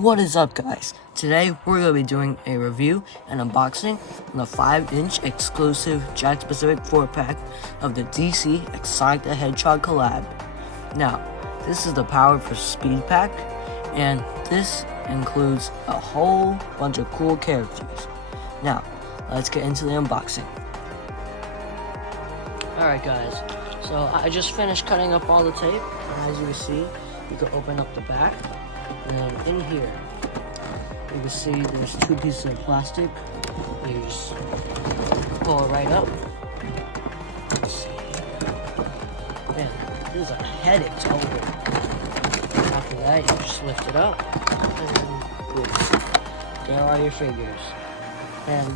What is up, guys? Today we're going to be doing a review and unboxing on the 5-inch exclusive Jakks specific 4-pack of the DC Sonic the Hedgehog collab. Now, this is the Power for Speed pack, and this includes a whole bunch of cool characters. Now, let's get into the unboxing. Alright guys, so I just finished cutting up all the tape, and as you can see, you can open up the back. And in here, you can see there's 2 pieces of plastic. You just pull it right up. Let's see. Man, this is a headache to open. After that, you just lift it up, and boom. There are your figures. And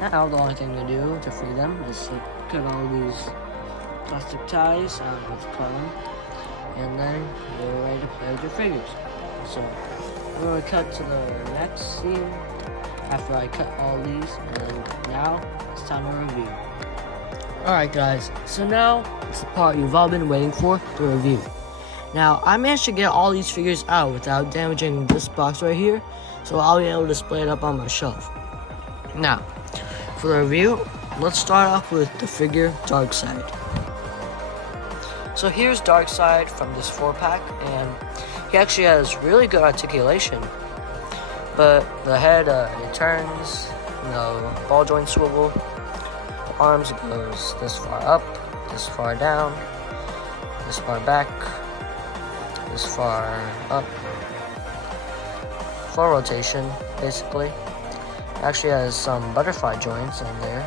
now the only thing to do to free them is to cut all these plastic ties out with cotton, and then you're ready to play with your figures. So we're going to cut to the next scene after I cut all these, and now it's time to review. Alright guys, so now it's the part you've all been waiting for, the review. Now I managed to get all these figures out without damaging this box right here, so I'll be able to display it up on my shelf. Now, for the review, let's start off with the figure Darkseid. So here's Darkseid from this 4-pack, and he actually has really good articulation, but the head, it turns, ball joint swivel, the arms goes this far up, this far down, this far back, this far up, full rotation, basically. It actually has some butterfly joints in there.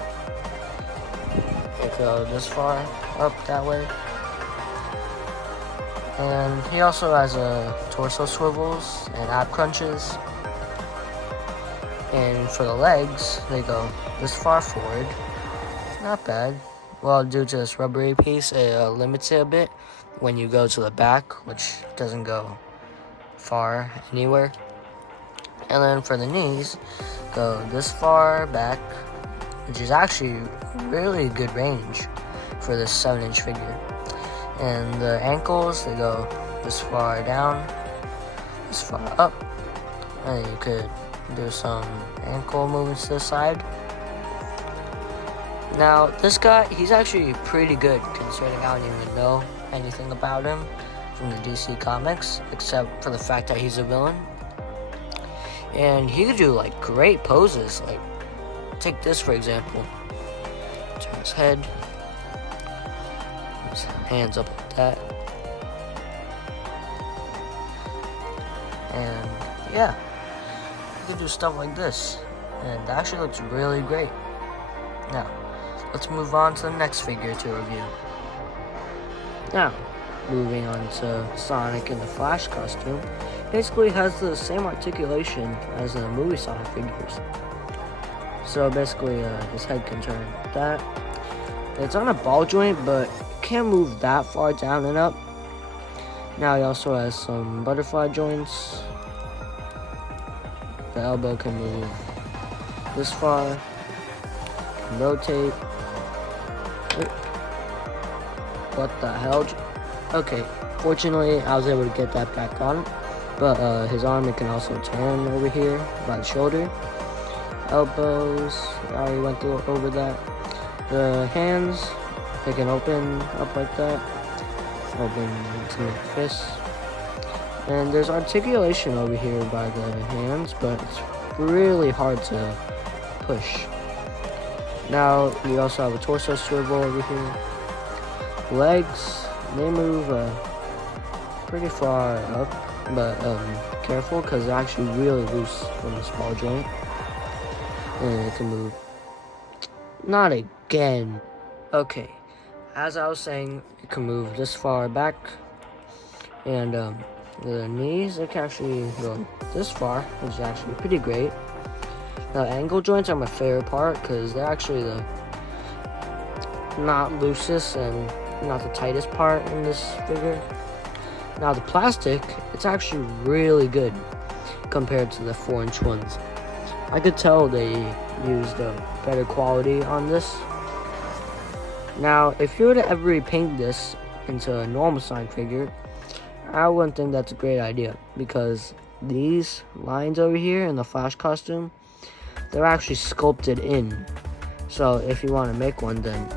It goes this far up that way. And he also has torso swivels and ab crunches. And for the legs, they go this far forward. Not bad. Well, due to this rubbery piece, it limits it a bit when you go to the back, which doesn't go far anywhere. And then for the knees, go this far back, which is actually really good range for this 7-inch figure. And the ankles, they go this far down, this far up, and you could do some ankle movements to the side. Now, this guy, he's actually pretty good considering I don't even know anything about him from the DC comics, except for the fact that he's a villain. And he could do like great poses, like take this for example. Turn his head. His hands up like that. And yeah, you can do stuff like this, and it actually looks really great. Now, let's move on to the next figure to review. Now, moving on to Sonic in the Flash costume, basically has the same articulation as the movie Sonic figures. So basically, his head can turn like that. It's on a ball joint, but can't move that far down and up. Now he also has some butterfly joints. The elbow can move this far, can rotate. What the hell? Okay, fortunately I was able to get that back on, but his arm, it can also turn over here by the shoulder. Elbows, I already went over that. The hands, they can open up like that, open to make fists. And there's articulation over here by the hands, but it's really hard to push. Now, you also have a torso swivel over here. Legs, they move pretty far up, but careful because they're actually really loose from this ball joint. And it can move. Not again. Okay, as I was saying, it can move this far back, and the knees, it can actually go this far, which is actually pretty great. The ankle joints are my favorite part because they're actually the not loosest and not the tightest part in this figure. Now the plastic, it's actually really good compared to the 4-inch ones. I could tell they used a better quality on this. Now, if you were to ever repaint this into a normal Sonic figure, I wouldn't think that's a great idea because these lines over here in the Flash costume, they're actually sculpted in. So if you want to make one, then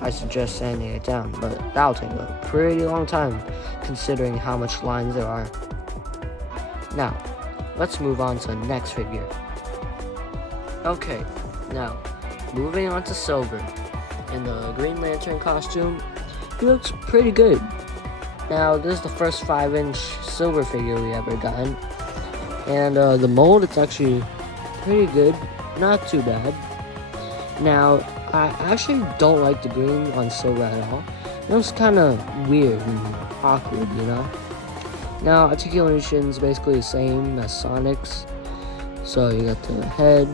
I suggest sanding it down, but that'll take a pretty long time considering how much lines there are. Now, let's move on to the next figure. Okay, now, moving on to Silver. In the Green Lantern costume, he looks pretty good. Now, this is the first 5-inch Silver figure we ever gotten. And the mold, it's actually pretty good, not too bad. Now, I actually don't like the green on Silver at all. It looks kind of weird and awkward, you know? Now, articulation's basically the same as Sonic's. So you got the head,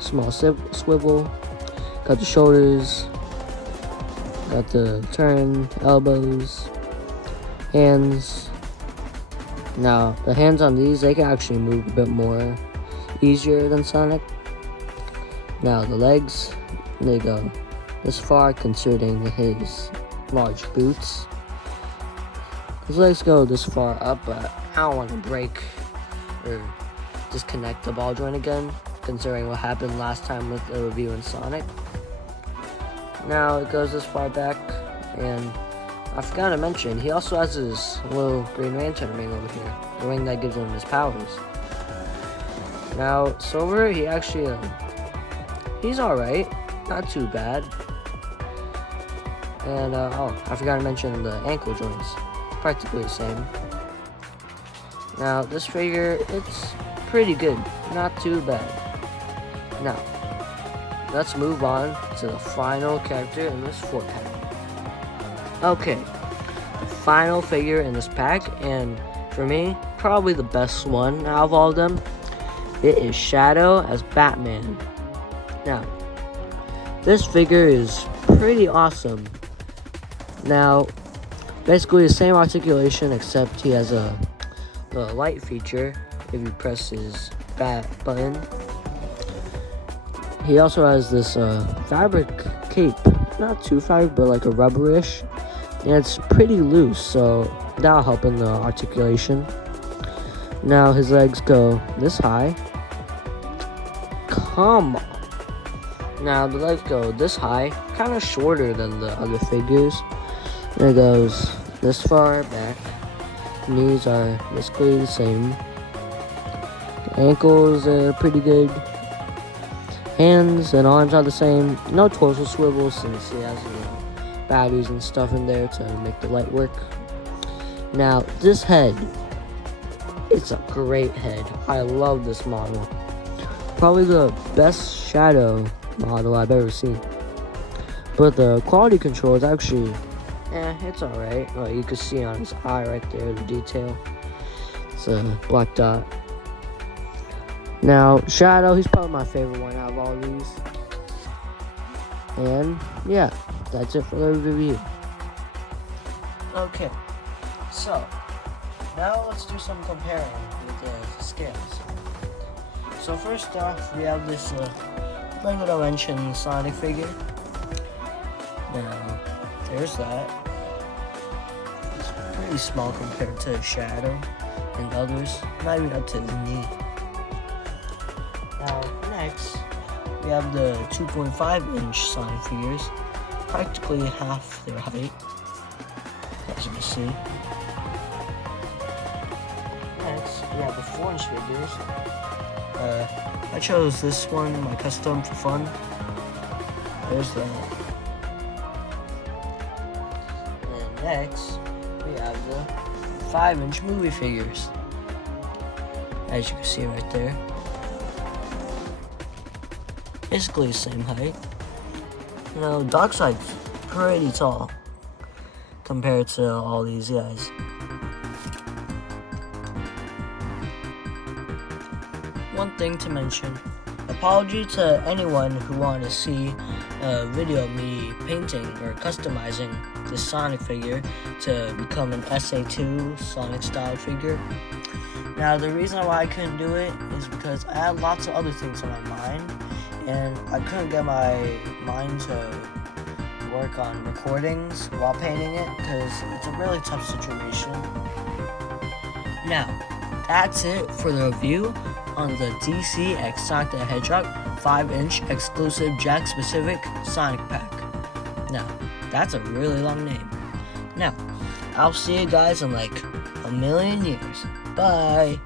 small swivel, got the shoulders, got the turn, elbows, hands. Now, the hands on these, they can actually move a bit more easier than Sonic. Now, the legs, they go this far considering his large boots. His legs go this far up, but I don't want to break or disconnect the ball joint again, considering what happened last time with the review in Sonic. Now it goes this far back, and I forgot to mention, he also has his little Green Lantern ring over here, the ring that gives him his powers. Now, Silver, he actually, he's alright, not too bad. And, oh, I forgot to mention the ankle joints. Practically the same. Now, this figure, it's pretty good. Not too bad. Now, let's move on to the final character in this 4-pack. Okay, the final figure in this pack, and for me, probably the best one out of all of them. It is Shadow as Batman. Now, this figure is pretty awesome. Now, basically the same articulation, except he has the light feature if you press his bat button. He also has this fabric cape, not too fabric, but like a rubberish, and it's pretty loose, so that'll help in the articulation. Now his legs go this high. Come on. Now the legs go this high, kind of shorter than the other figures. And it goes this far back. Knees are basically the same. The ankles are pretty good. Hands and arms are the same. No torso swivels since he has batteries and stuff in there to make the light work. Now this head, it's a great head. I love this model. Probably the best Shadow model I've ever seen. But the quality control is actually, it's alright. Well, you can see on his eye right there, the detail. It's a black dot. Now, Shadow, he's probably my favorite one out of all these. And, yeah, that's it for the review. Okay, so, now let's do some comparing with the scales. So first off, we have this regular dimension Sonic figure. Now, there's that. It's pretty small compared to Shadow and others, not even up to the knee. Now, next, we have the 2.5-inch Sonic figures, practically half their height, as you can see. Next, we have the 4-inch figures. I chose this one, my custom, for fun. There's that. And next, we have the 5-inch movie figures. As you can see right there. Basically the same height. You know, Darkseid's pretty tall compared to all these guys. One thing to mention, apology to anyone who wanted to see a video of me painting or customizing this Sonic figure to become an SA2 Sonic style figure. Now the reason why I couldn't do it is because I had lots of other things on my mind, and I couldn't get my mind to work on recordings while painting it because it's a really tough situation. Now, that's it for the review on the DC X Sonic the Hedgehog 5-inch exclusive Jakks specific Sonic pack. Now, that's a really long name. Now, I'll see you guys in like a million years. Bye!